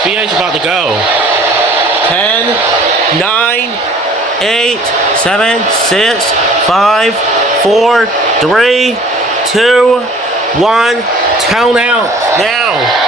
SVRs about to go. 10, 9, 8, 7, 6, 5, 4, 3, 2, 1. Count out now.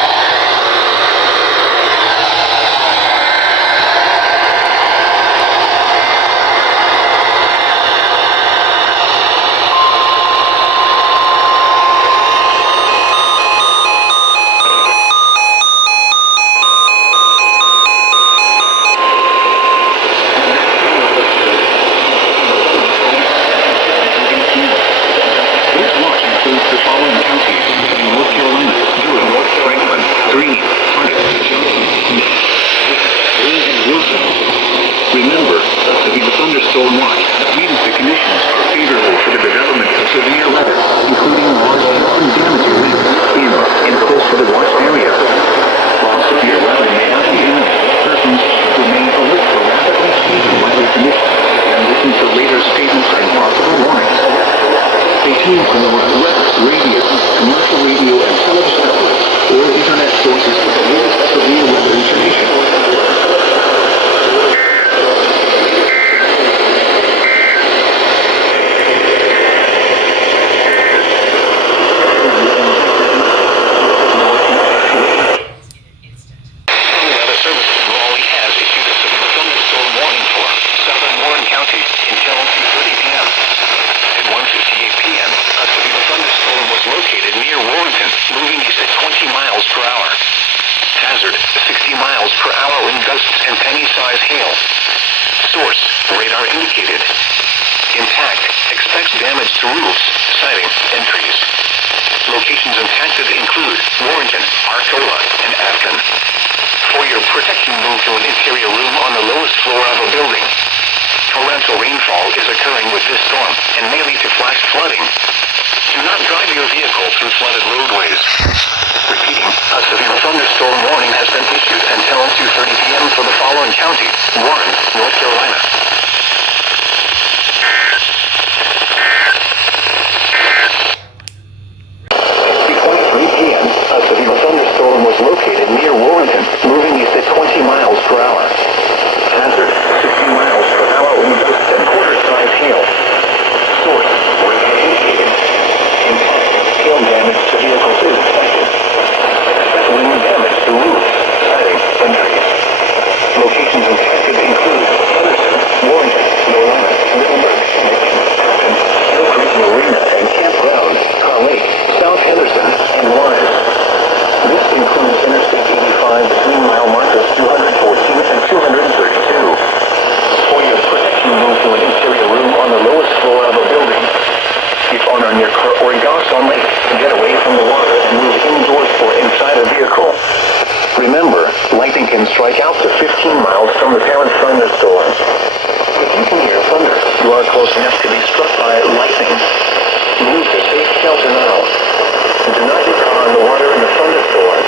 Remember, to be the thunderstorm watch means the conditions are favorable for the development of severe weather, including large and undamaging winds in and close to the watched area. While severe weather may not be imminent, persons remain alert for rapidly changing weather conditions and listen for radar statements and possible warnings. Stay tuned for more weather, radio, commercial radio and television networks, or internet sources for the latest severe weather information. Moving east at 20 miles per hour. Hazard, 60 miles per hour in gusts and penny-sized hail. Source, radar indicated. Impact, expects damage to roofs, siding, and trees. Locations impacted include Warrenton, Arcola, and Afton. For your protection, move to an interior room on the lowest floor of a building. Torrential rainfall is occurring with this storm and may lead to flash flooding. Do not drive your vehicle through flooded roadways. Repeating, a severe thunderstorm warning has been issued until 2:30 p.m. for the following counties: Warren, North Carolina. Before 3 p.m., a severe thunderstorm was located near Warrenton, moving east at 20 miles per hour. Hazard, 60 miles per hour wind gusts and quarter-size hail. Source, radar indicated. Hail damage to vehicles is expected. Expect wind damage to roofs, siding, and trees. Locations impacted include Henderson, Warrenton, Norlina, Middleburg, Afton, Hill Creek Marina and Campground, Raleigh, South Henderson, and Lyons. This includes Interstate 85 between mile markers 214 and 232. For your protection, move to an interior room on the lowest floor of a building. Keep on near car or docks on lake to get away from the water and move indoors or inside a vehicle. Remember, lightning can strike out to 15 miles from the parent thunderstorm. If you can hear thunder, you are close enough to be struck by lightning. Move to safe shelter now. Do not get caught on the water in the thunderstorm.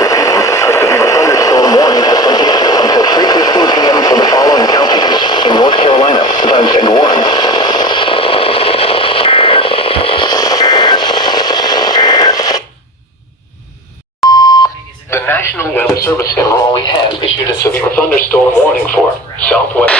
Repeating, a severe thunderstorm warning has been issued until 3:15 p.m. for the following counties in North Carolina, Vance and Warren. The National Weather Service in Raleigh has issued a severe thunderstorm warning for southwest.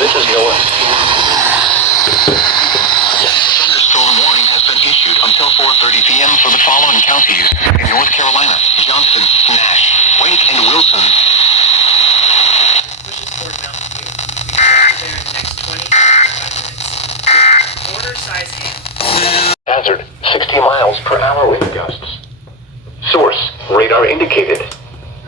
This is Noah. 9:30 p.m. for the following counties in North Carolina: Johnson, Nash, Wake, and Wilson. Which is Fort Mountain View. We expect there in the next 20 to 25 minutes. Quarter-size hand. Hazard, 60 miles per hour wind gusts. Source, radar indicated.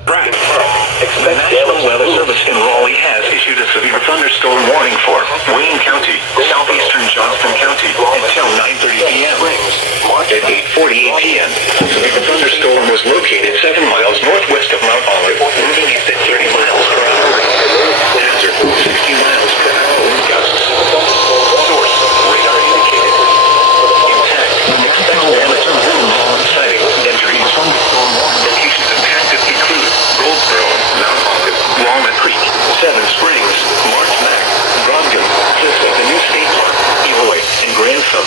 Brad, the National Weather Service in Raleigh has issued a severe thunderstorm warning for Wayne County, southeastern Johnston County, until 9:30 p.m. At 8:48 p.m., a severe thunderstorm was located 7 miles northwest of Mount Olive, moving east at 30 miles per hour. Hazard, 60 miles per hour wind gusts. Source, radar indicated. Intact, the National Weather Service in Raleigh citing entries. Locations impacted include Goldsboro, Mount Olive, Walnut Creek, Seven Springs, March Mac, Brodgam, Cliffs of the New State Park, Eloy, and Grantham.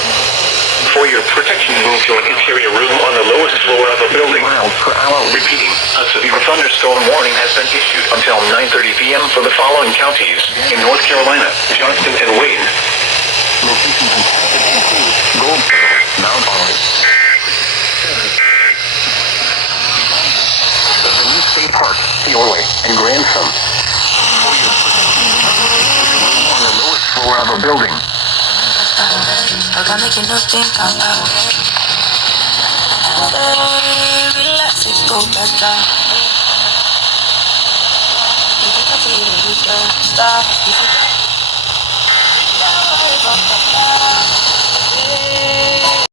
For your protection, move to an interior room on the lowest floor of a building. Miles per hour. Repeating, a severe thunderstorm warning has been issued until 9:30 p.m. for the following counties in North Carolina: Johnston and Wayne. Locations impacted include Goldsboro, Mount Olive, the New State Park, Eloy, and Grantham. For your protection, move on the lowest floor of a building. I gotta make you no think out loud. Relax, it go back down. You can continue to stop.